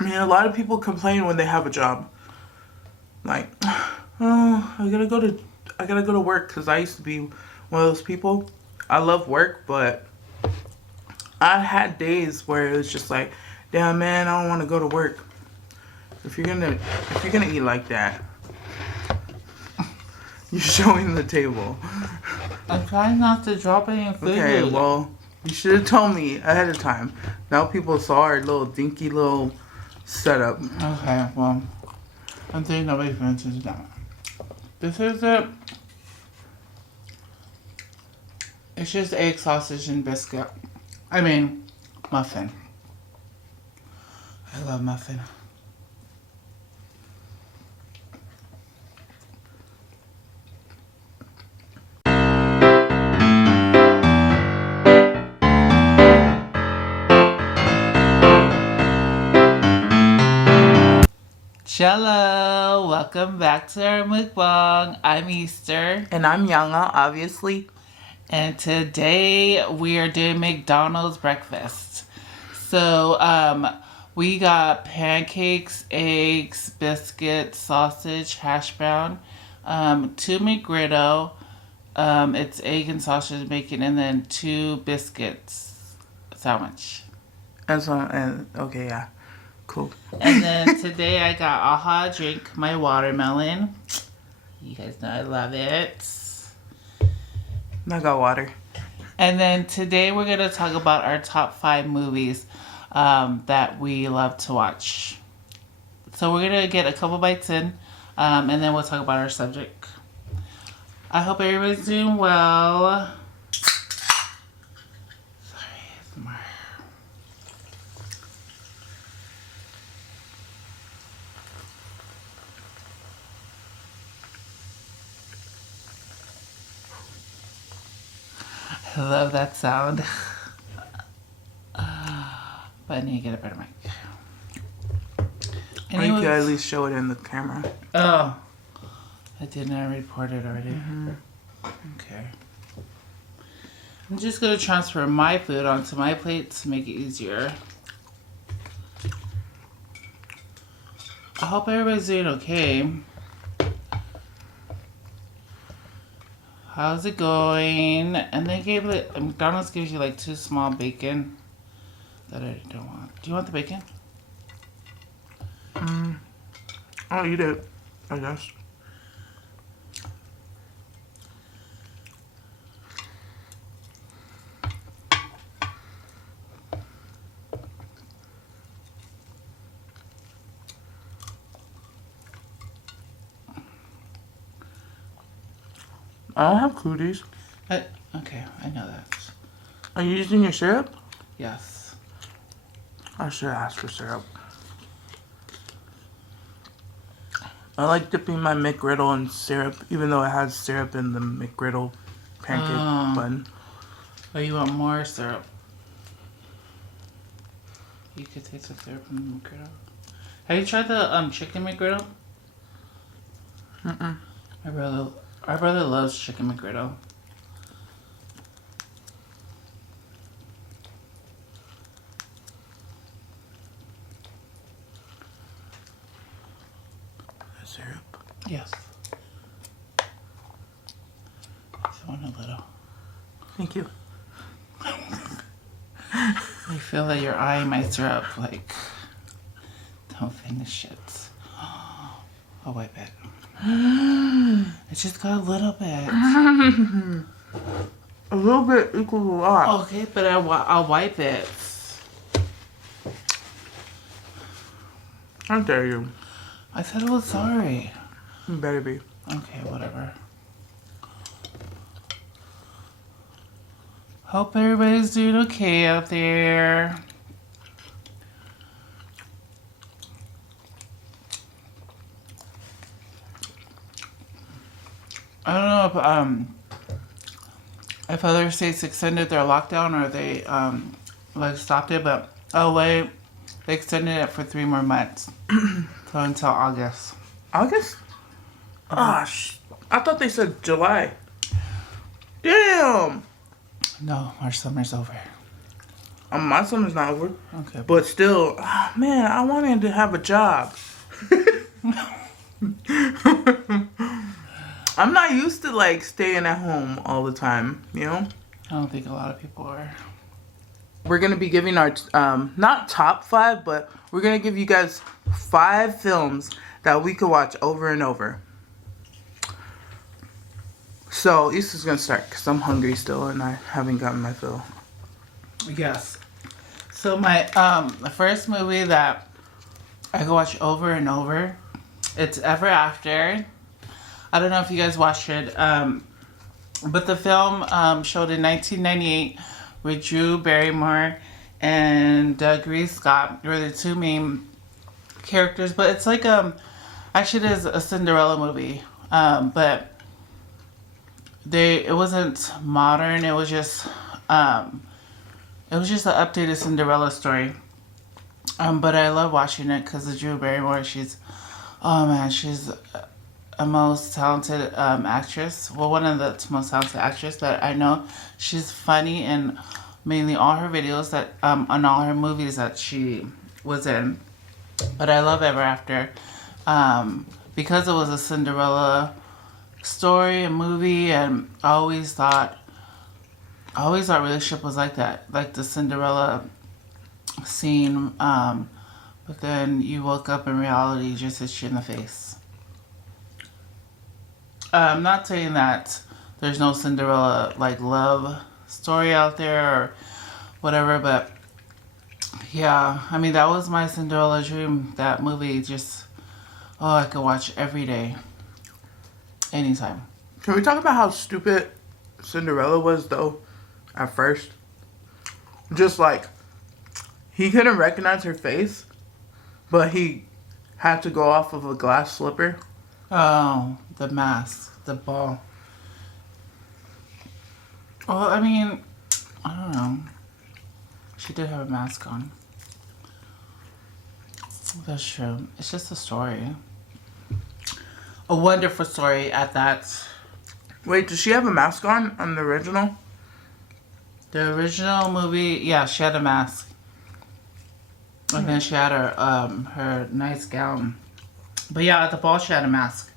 I mean, a lot of people complain when they have a job. Like, oh, I gotta go to work, because I used to be one of those people. I love work, but I had days where it was just like, damn man, I don't want to go to work. If you're gonna eat like that, you're showing the table. I'm trying not to drop any food. Okay, well, you should have told me ahead of time. Now people saw our little dinky little setup. Okay, well, I think nobody's going to do that. This is it. It's just egg, sausage, and biscuit. I mean, muffin. I love muffin. Hello, welcome back to our mukbang. I'm Easter. And I'm Yanga, obviously. And today we are doing McDonald's breakfast. So, we got pancakes, eggs, biscuits, sausage, hash brown, 2 McGriddle, it's egg and sausage bacon, and then 2 biscuits sandwich. Okay, yeah. Cool. And then today I got AHA drink, my watermelon. You guys know I love it. I got water. And then today we're going to talk about our top 5 movies that we love to watch. So we're going to get a couple bites in, and then we'll talk about our subject. I hope everybody's doing well. I love that sound. But I need to get a better mic. Or you could at least show it in the camera. Oh. I didn't. I reported already. Mm-hmm. Okay. I'm just going to transfer my food onto my plate to make it easier. I hope everybody's doing okay. How's it going? And they gave it, McDonald's gives you like 2 small bacon that I don't want. Do you want the bacon? I'll eat it, I guess. I don't have cooties. Okay, I know that. Are you using your syrup? Yes. I should ask for syrup. I like dipping my McGriddle in syrup, even though it has syrup in the McGriddle pancake bun. Oh, you want more syrup? You could taste the syrup in the McGriddle. Have you tried the chicken McGriddle? Mm-mm. Our brother loves chicken McGriddle. Syrup? Yes. Just want a little. Thank you. I feel that you're eyeing my syrup like, don't finish it. I'll wipe it. It just got a little bit. A little bit equals a lot. Okay, but I'll wipe it. How dare you? I said I was sorry. You better be. Okay, whatever. Hope everybody's doing okay out there. I don't know if other states extended their lockdown or they like stopped it, but LA, they extended it for 3 more months. So until August. August? Gosh, I thought they said July. Damn. No, our summer's over. My summer's not over. Okay. But still, man, I wanted to have a job. I'm not used to like staying at home all the time, you know? I don't think a lot of people are. We're going to be giving our, not top 5, but we're going to give you guys 5 films that we could watch over and over. So, Issa's going to start because I'm hungry still and I haven't gotten my fill. Yes. So my the first movie that I could watch over and over, it's Ever After. I don't know if you guys watched it, but the film showed in 1998 with Drew Barrymore and Doug Scott were the two main characters. But it's like actually it is a Cinderella movie, but it wasn't modern. It was just an updated Cinderella story. But I love watching it because of Drew Barrymore. She's a most talented actress. Well, one of the most talented actresses that I know. She's funny in mainly all her videos that on all her movies that she was in. But I love Ever After because it was a Cinderella story and movie, and I always thought relationship was like that, like the Cinderella scene. But then you woke up in reality, just hits you in the face. I'm not saying that there's no Cinderella like love story out there or whatever, but yeah, I mean that was my Cinderella dream. That movie just I could watch every day, anytime. Can we talk about how stupid Cinderella was though at first? Just like he couldn't recognize her face, but he had to go off of a glass slipper. Oh, the mask, the ball. Well, I mean, I don't know. She did have a mask on. That's true. It's just a story. A wonderful story at that. Wait, does she have a mask on the original? The original movie, yeah, she had a mask. And then she had her nice gown. But yeah, at the ball she had a mask.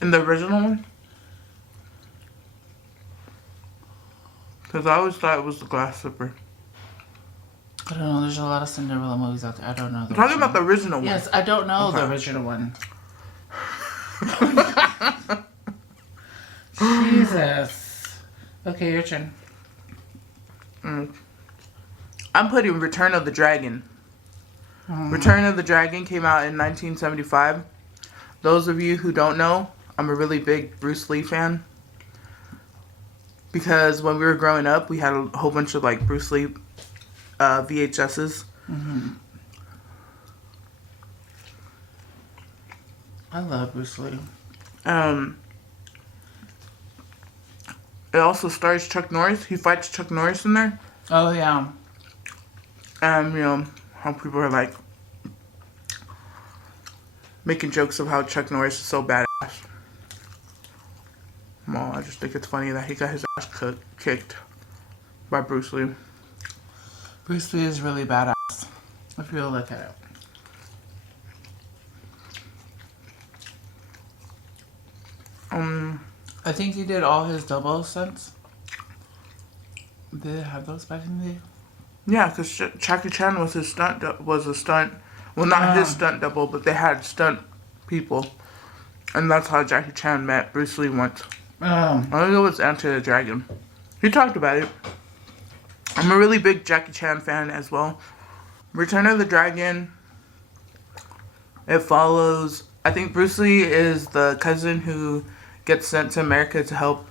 In the original one? Because I always thought it was the glass slipper. I don't know, there's a lot of Cinderella movies out there. I don't know. I'm talking about the original one. Yes, I don't know the original one. Jesus. Okay, your turn. I'm putting Return of the Dragon. Return of the Dragon came out in 1975. Those of you who don't know, I'm a really big Bruce Lee fan. Because when we were growing up, we had a whole bunch of like Bruce Lee VHSs. I love Bruce Lee. It also stars Chuck Norris. He fights Chuck Norris in there. Oh, yeah. And, you know, how people are like making jokes of how Chuck Norris is so badass. Well, I just think it's funny that he got his ass kicked by Bruce Lee. Bruce Lee is really badass, if you look at it. I think he did all his double stunts. Did they have those back in the day? Yeah, because Jackie Chan was his stunt. Well, not his stunt double, but they had stunt people, and that's how Jackie Chan met Bruce Lee once. I think it was Enter the Dragon. He talked about it. I'm a really big Jackie Chan fan as well. Return of the Dragon. It follows. I think Bruce Lee is the cousin who gets sent to America to help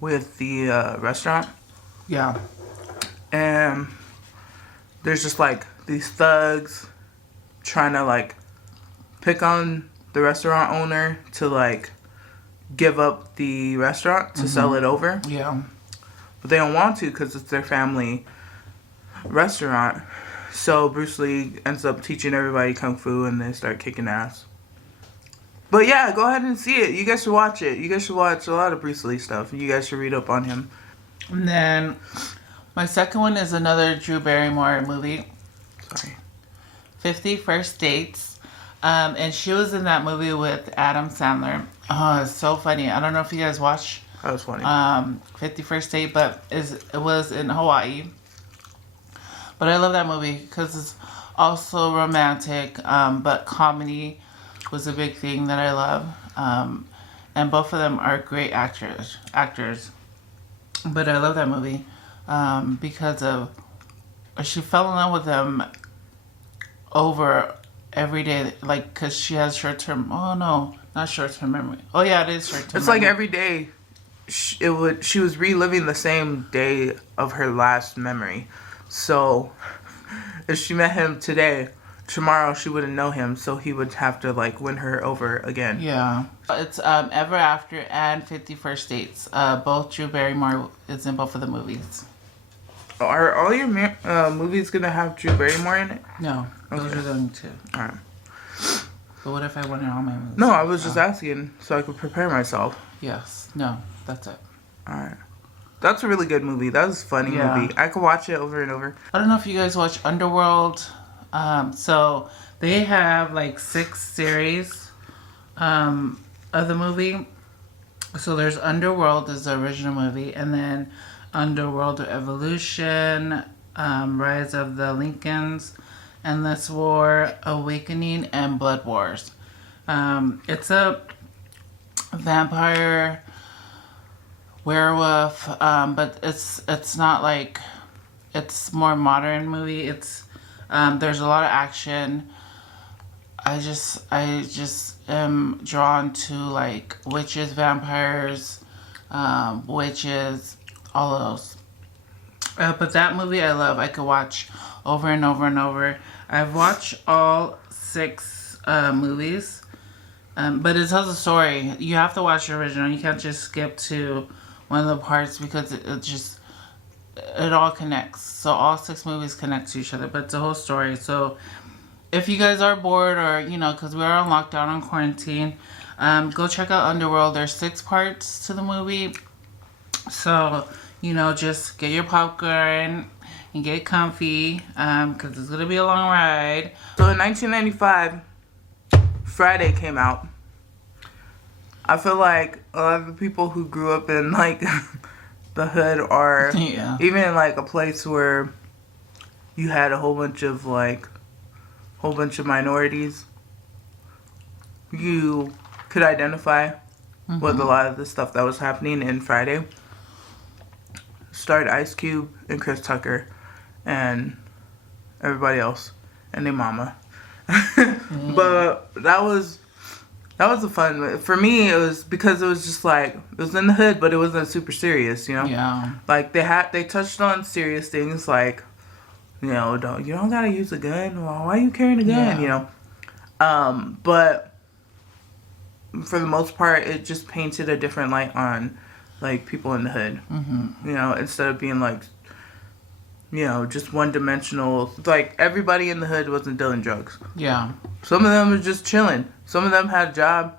with the restaurant. Yeah. And there's just like these thugs trying to like pick on the restaurant owner to like give up the restaurant to sell it over. Yeah. But they don't want to because it's their family restaurant. So Bruce Lee ends up teaching everybody kung fu and they start kicking ass. But yeah, go ahead and see it. You guys should watch it. You guys should watch a lot of Bruce Lee stuff. You guys should read up on him. And then My second one is another Drew Barrymore movie, Sorry. 50 First Dates. And she was in that movie with Adam Sandler. Oh, it's so funny. I don't know if you guys watch That was funny. 50 First Date, but it was in Hawaii. But I love that movie because it's also romantic, but comedy was a big thing that I love. And both of them are great actors. But I love that movie because of she fell in love with him over every day, like, because she has short-term. Oh no, not short-term memory. Oh yeah, it is short-term. It's like every day, she was reliving the same day of her last memory. So, if she met him today, tomorrow she wouldn't know him, so he would have to like win her over again. Yeah, it's Ever After and 50 First Dates. Both Drew Barrymore is in both of the movies. Are all your movies gonna have Drew Barrymore in it? No, those Okay. are the only two. Alright. But what if I wanted all my movies? No, I was just asking so I could prepare myself. Yes. No, that's it. Alright. That's a really good movie. That was a funny Yeah. movie. I could watch it over and over. I don't know if you guys watch Underworld. So they have like 6 series of the movie. So there's Underworld is the original movie, and then Underworld Evolution, Rise of the Lincolns, Endless War, Awakening, and Blood Wars. It's a vampire werewolf, but it's not like, it's more modern movie. It's there's a lot of action. I just am drawn to like witches, vampires, witches, all of those. But that movie I love. I could watch over and over and over. I've watched all 6 movies. But it tells a story. You have to watch the original. You can't just skip to one of the parts because it all connects. So all 6 movies connect to each other, but it's a whole story. So if you guys are bored or, because we are on lockdown, on quarantine, go check out Underworld. There's 6 parts to the movie. So, just get your popcorn and get comfy because it's going to be a long ride. So in 1995, Friday came out. I feel like a lot of the people who grew up in like the hood or Yeah. even in like a place where you had a whole bunch of minorities, you could identify with a lot of the stuff that was happening in Friday. Started Ice Cube and Chris Tucker and everybody else and their mama. But that was a fun. For me, it was because it was just like it was in the hood, but it wasn't super serious, Yeah. Like they touched on serious things like, you don't gotta use a gun. Well, why are you carrying a gun? Yeah. But for the most part, it just painted a different light on like people in the hood. Mm-hmm. Instead of being like, just one dimensional. Like everybody in the hood wasn't dealing drugs. Yeah. Some of them were just chilling. Some of them had a job.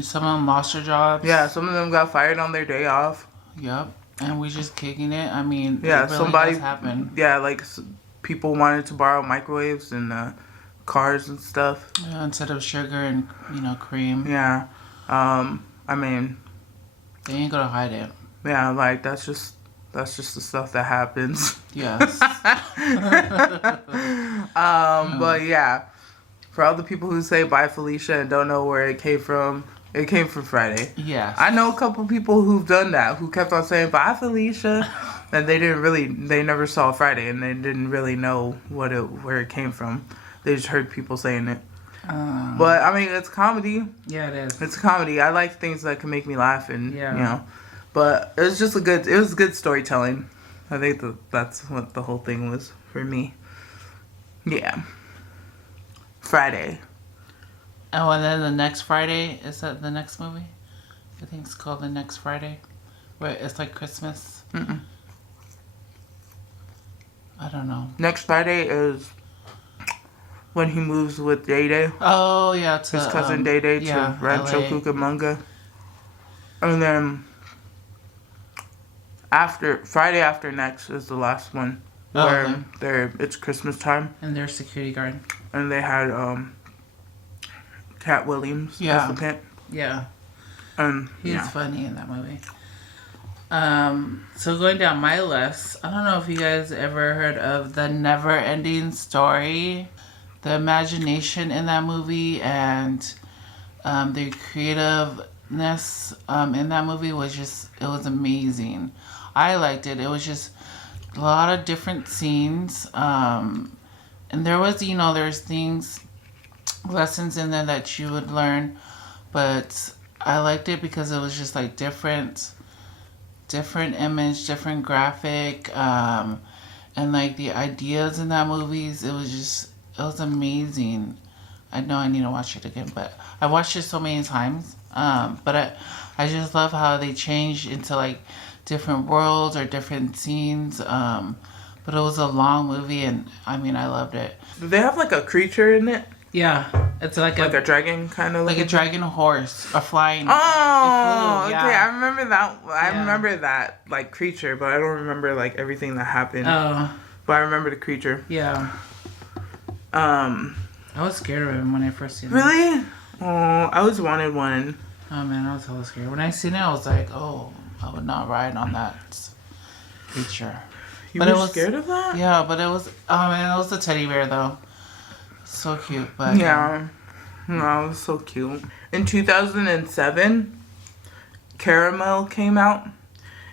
Some of them lost their jobs. Yeah, some of them got fired on their day off. Yep. And we just kicking it. I mean, Yeah, it really somebody does happen. Yeah, like people wanted to borrow microwaves and cars and stuff. Yeah, instead of sugar and cream. Yeah, I mean, They ain't gonna hide it. yeah, like that's just the stuff that happens. Yes. But yeah, for all the people who say bye Felicia and don't know where it came from Friday. Yes. I know a couple people who've done that, who kept on saying bye Felicia, and they never saw Friday, and they didn't really know where it came from. They just heard people saying it. But I mean, it's comedy. Yeah, it is. It's comedy. I like things that can make me laugh, and Yeah. But it was just it was good storytelling. I think that's what the whole thing was for me. Yeah. Friday. Oh, and then the next Friday, is that the next movie? I think it's called The Next Friday. Where it's like Christmas. Mm-mm. I don't know. Next Friday is when he moves with Day Day. Oh, yeah. His cousin Day Day to Rancho LA. Cucamonga. And then after Friday after next is the last one where it's Christmas time. And their security guard. And they had Cat Williams as the pimp. Yeah. And he's funny in that movie. So going down my list, I don't know if you guys ever heard of the NeverEnding Story. The imagination in that movie and the creativeness in that movie was it was amazing. I liked it. It was just a lot of different scenes. And there was, there's things, lessons in there that you would learn. But I liked it because it was just like different image, different graphic, and like the ideas in that movies, it was amazing. I know I need to watch it again, but I watched it so many times. But I just love how they changed into like different worlds or different scenes. But it was a long movie, and I mean, I loved it. Do they have like a creature in it? Yeah, it's like a dragon kind of like a dragon horse, a flying. Oh, okay. I remember that. I remember that like creature, but I don't remember like everything that happened. Oh, but I remember the creature. Yeah. I was scared of him when I first seen him. Really? Oh, I always wanted one. Oh man, I was so scared. When I seen it, I was like, oh, I would not ride on that creature. You were scared of that? Yeah, but it was. Oh man, it was a teddy bear though. So cute, but yeah, no, it was so cute. In 2007, Caramel came out,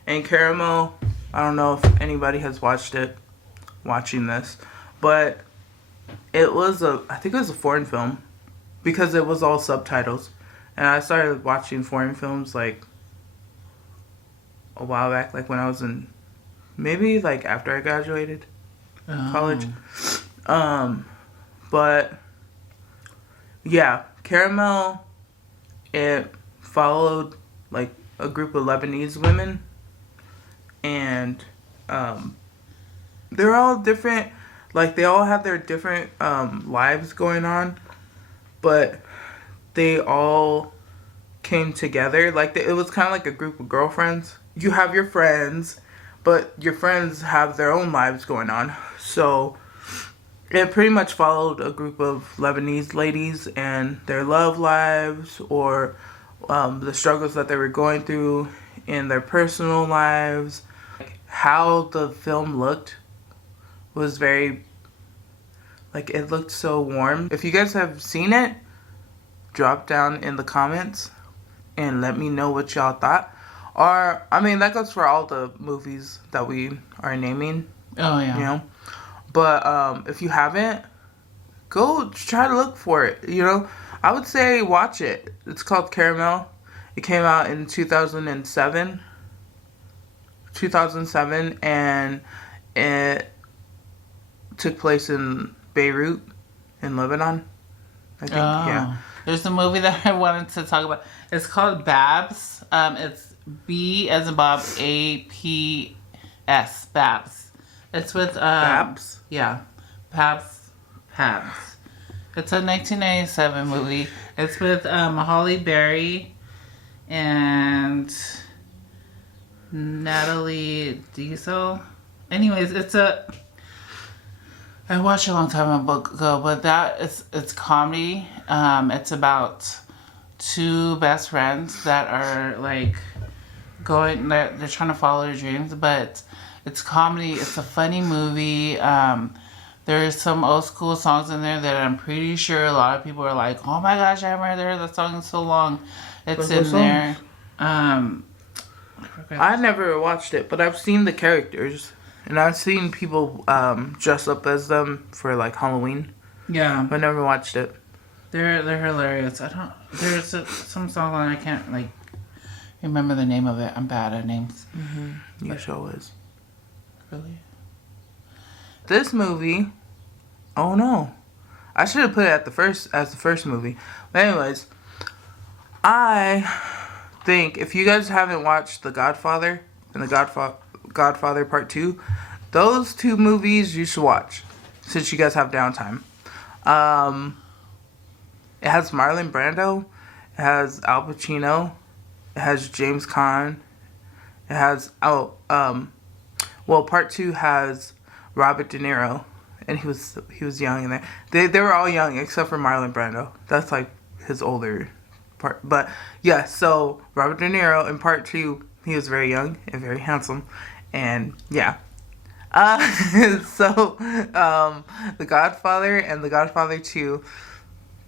and Caramel, I don't know if anybody has watching this, but I think it was a foreign film, because it was all subtitles, and I started watching foreign films like a while back, like when I was maybe like after I graduated college. But yeah, Caramel, it followed like a group of Lebanese women, and they're all different. Like they all have their different lives going on, but they all came together. Like it was kind of like a group of girlfriends. You have your friends, but your friends have their own lives going on. So it pretty much followed a group of Lebanese ladies and their love lives, or the struggles that they were going through in their personal lives. How the film looked was very, like, it looked so warm. If you guys have seen it, drop down in the comments and let me know what y'all thought. Or, I mean, that goes for all the movies that we are naming. Oh, yeah. You know? But if you haven't, go try to look for it. I would say watch it. It's called Caramel. It came out in 2007, and it took place in Beirut, in Lebanon, I think. Yeah. There's a movie that I wanted to talk about. It's called B.A.P.S. It's B as in Bob, A.P.S. B.A.P.S. It's with B.A.P.S? Yeah, B.A.P.S. B.A.P.S. It's a 1997 movie. It's with Holly Berry and Natalie Diesel. Anyways, I watched it a long time ago, but it's comedy. It's about two best friends that are like they're trying to follow their dreams, but it's comedy. It's a funny movie. There's some old school songs in there that I'm pretty sure a lot of people are like, oh my gosh, I haven't heard that song in so long. It's in there. I never watched it, but I've seen the characters. And I've seen people dress up as them for like Halloween. Yeah. But I never watched it. They're hilarious. There's some song that I can't like remember the name of it. I'm bad at names. Mm-hmm. You sure is. Really? This movie, oh no. I should have put it as the first movie. But anyways, I think if you guys haven't watched The Godfather and The Godfather Part 2, those two movies you should watch since you guys have downtime. It has Marlon Brando, it has Al Pacino, it has James Caan, It has part 2 has Robert De Niro, and he was young in there. They were all young except for Marlon Brando. That's like his older part. But yeah, so Robert De Niro in part 2, he was very young and very handsome, and yeah. The Godfather and The Godfather 2,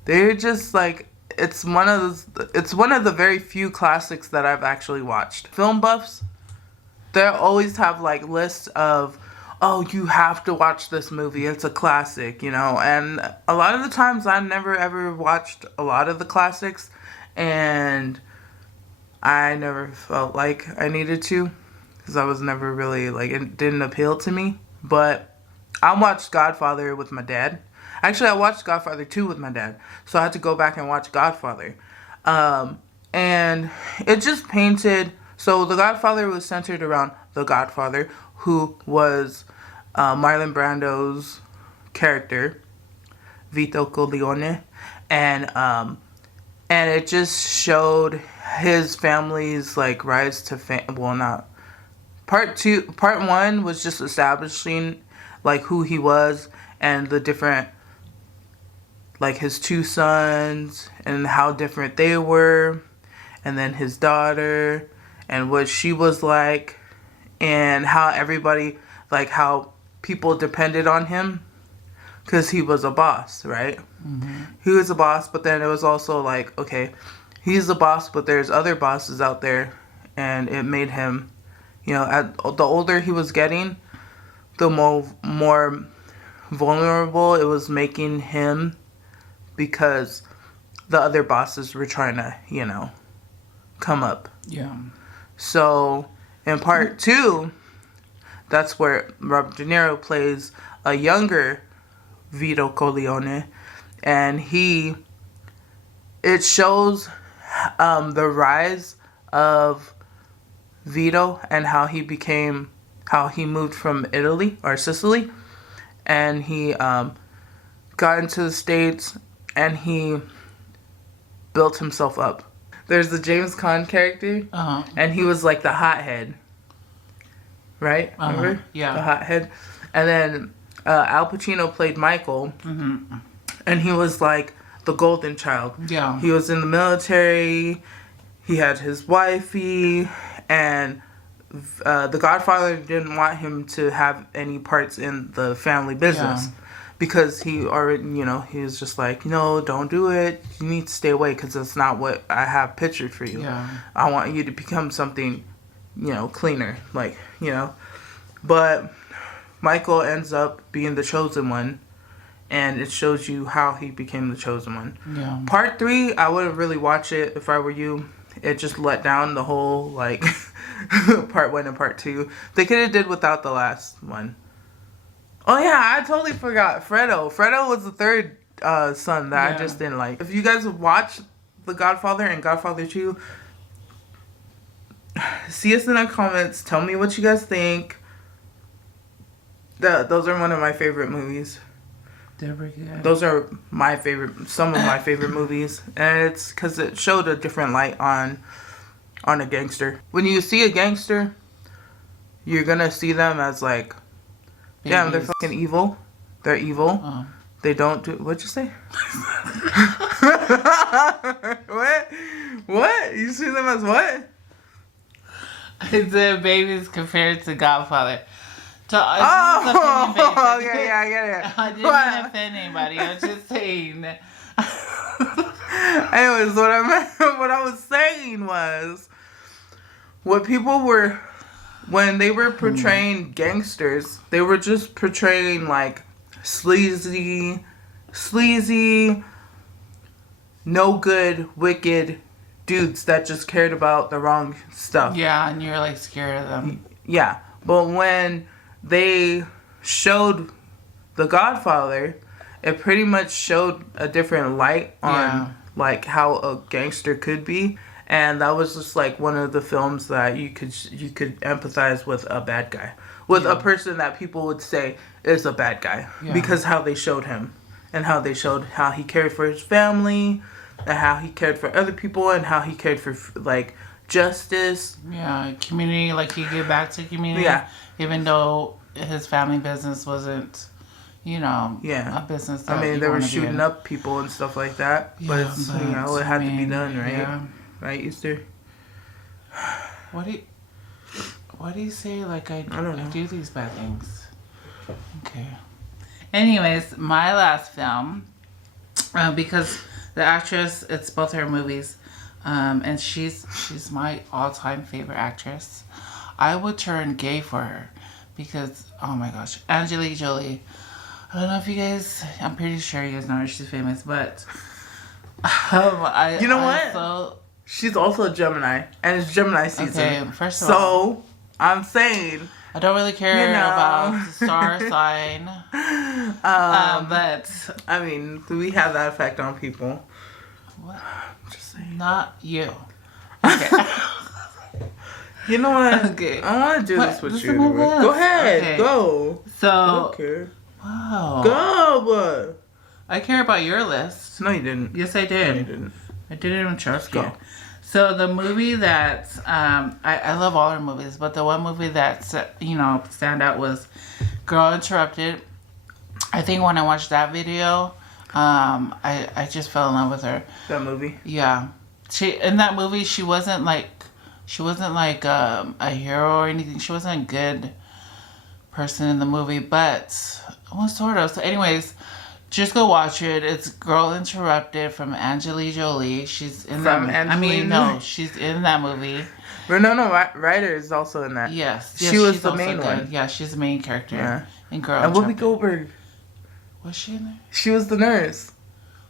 they're just like, it's one of the very few classics that I've actually watched. Film buffs, they always have like lists of, oh, you have to watch this movie, it's a classic, you know. And a lot of the times I've never ever watched a lot of the classics, and I never felt like I needed to, because I was never really like, it didn't appeal to me. But I watched Godfather with my dad. Actually, I watched Godfather 2 with my dad, so I had to go back and watch Godfather. And it just painted, so The Godfather was centered around the Godfather, who was Marlon Brando's character, Vito Corleone, and it just showed his family's like rise to fame. Well, not part 1 was just establishing like who he was and the different, like his 2 sons and how different they were, and then his daughter and what she was like, and how everybody, like how people depended on him because he was a boss, right? Mm-hmm. He was a boss, but then it was also like, okay, he's a boss, but there's other bosses out there, and it made him, you know, the older he was getting, the more vulnerable it was making him, because the other bosses were trying to, you know, come up. Yeah. So in part 2, that's where Robert De Niro plays a younger Vito Corleone, and it shows the rise of Vito and how he moved from Italy or Sicily, and he got into the States, and he built himself up. There's the James Caan character, and he was like the hothead, right? Remember? Yeah. The hothead. And then Al Pacino played Michael, and he was like the golden child. Yeah. He was in the military, he had his wifey, and the Godfather didn't want him to have any parts in the family business. Yeah. Because he already, you know, he was just like, no, don't do it. You need to stay away because that's not what I have pictured for you. Yeah. I want you to become something, you know, cleaner, like, you know. But Michael ends up being the chosen one, and it shows you how he became the chosen one. Yeah. Part 3, I wouldn't really watch it if I were you. It just let down the whole, like, part 1 and part 2. They could have did without the last one. Oh yeah, I totally forgot. Fredo was the third son that I just didn't like. If you guys watch The Godfather and Godfather 2, see us in the comments. Tell me what you guys think. Those are one of my favorite movies. They're pretty good. Those are some of my favorite movies, and it's because it showed a different light on a gangster. When you see a gangster, you're gonna see them as like, yeah, they're fucking evil. They're evil. They don't do... What'd you say? What? You see them as what? I said babies compared to Godfather. So, okay, yeah, I get it. I didn't want to offend anybody. I was just saying. Anyways, what I was saying was, what people were... When they were portraying gangsters, they were just portraying like sleazy, no good, wicked dudes that just cared about the wrong stuff. Yeah, and you're like scared of them. Yeah, but when they showed The Godfather, it pretty much showed a different light on like how a gangster could be. And that was just like one of the films that you could empathize with a bad guy, with a person that people would say is a bad guy, because how they showed him, and how they showed how he cared for his family, and how he cared for other people, and how he cared for like justice. Yeah, community, like he gave back to community. Yeah. Even though his family business wasn't, Yeah. a business that I mean, they were wanna be shooting in. up people and stuff like that. But Yeah, it's, but, it had to be done, right? Yeah. Right, Easter? What do you say? Like I don't know. do these bad things. Okay. Anyways, my last film, because the actress, it's both her movies, and she's my all-time favorite actress. I would turn gay for her because, oh my gosh, Angelique Jolie. I don't know if you guys, I'm pretty sure you guys know her. She's famous, but You know what? She's also a Gemini, and it's Gemini season. Okay, first of all, so I'm saying I don't really care about the star sign, but I mean, do we have that effect on people? what? Just saying. Not you. Okay. You know what? Okay. I want to do this with you. my list. Go ahead. Okay. Go. So, I don't care. wow. Go. I care about your list. No, you didn't. Yes, I No, did. you didn't. I didn't even trust Go. you. So the movie that I love all her movies, but the one movie that stand out was Girl Interrupted. I think when I watched that video, I just fell in love with her. That movie. Yeah, in that movie she wasn't like a hero or anything. She wasn't a good person in the movie, but well, sort of. So, anyways. Just go watch it. It's Girl Interrupted from Angelique Jolie. She's in that movie. I mean, no, she's in that movie. But no, Ryder is also in that. Yes. She was she's the also main good. one. Yeah, she's the main character. Yeah. In Girl And Whoopi Interrupted. Goldberg. Was she in there? She was the nurse.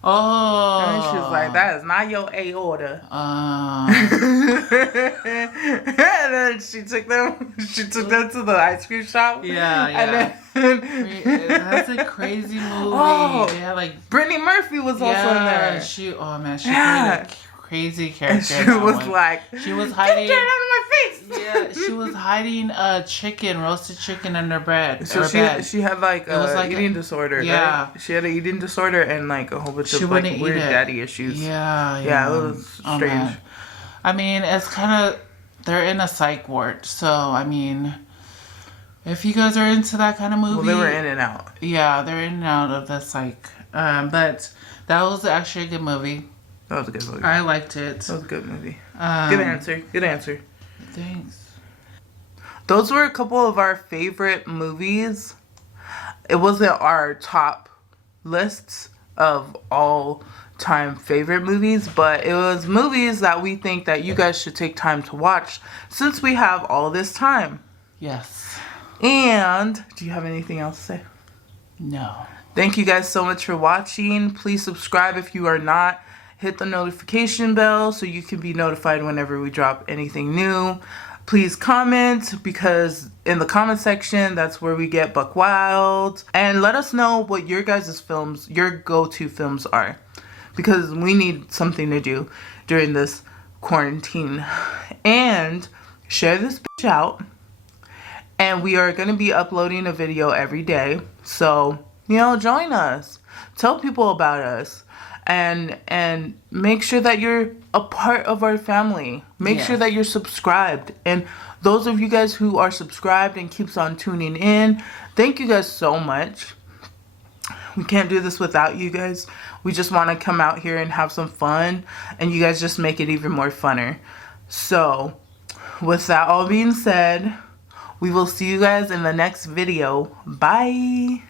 Oh. And she was like, that is not your aorta. And then she took them to the ice cream shop. Yeah. And then That's a crazy movie. Oh, They had like Brittany Murphy was also in there. She played a crazy character. And in she that was one. like, She was get hiding. that out of my face. Yeah, she was hiding roasted chicken under bread. So she had like a eating disorder. Yeah. Right? She had an eating disorder and like a whole bunch of like wouldn't weird eat it. daddy issues. Yeah. Yeah, it was strange. man. I mean, it's kind of, they're in a psych ward. So, I mean, if you guys are into that kind of movie. Well, they were in and out. Yeah, they're in and out of the psych. But that was actually a good movie. That was a good movie. I liked it. That was a good movie. Good answer. Good answer. Thanks. Those were a couple of our favorite movies. It wasn't our top lists of all time favorite movies, but it was movies that we think that you guys should take time to watch since we have all this time. Yes. And do you have anything else to say? No. Thank you guys so much for watching. Please subscribe if you are not. Hit the notification bell so you can be notified whenever we drop anything new. Please comment, because in the comment section, that's where we get buck wild. And let us know what your guys' films, your go-to films are, because we need something to do during this quarantine. And share this bitch out. And we are going to be uploading a video every day. So, join us. Tell people about us. And make sure that you're a part of our family. Make sure that you're subscribed. And those of you guys who are subscribed and keeps on tuning in, thank you guys so much. We can't do this without you guys. We just want to come out here and have some fun, and you guys just make it even more funner. So, with that all being said, we will see you guys in the next video. Bye.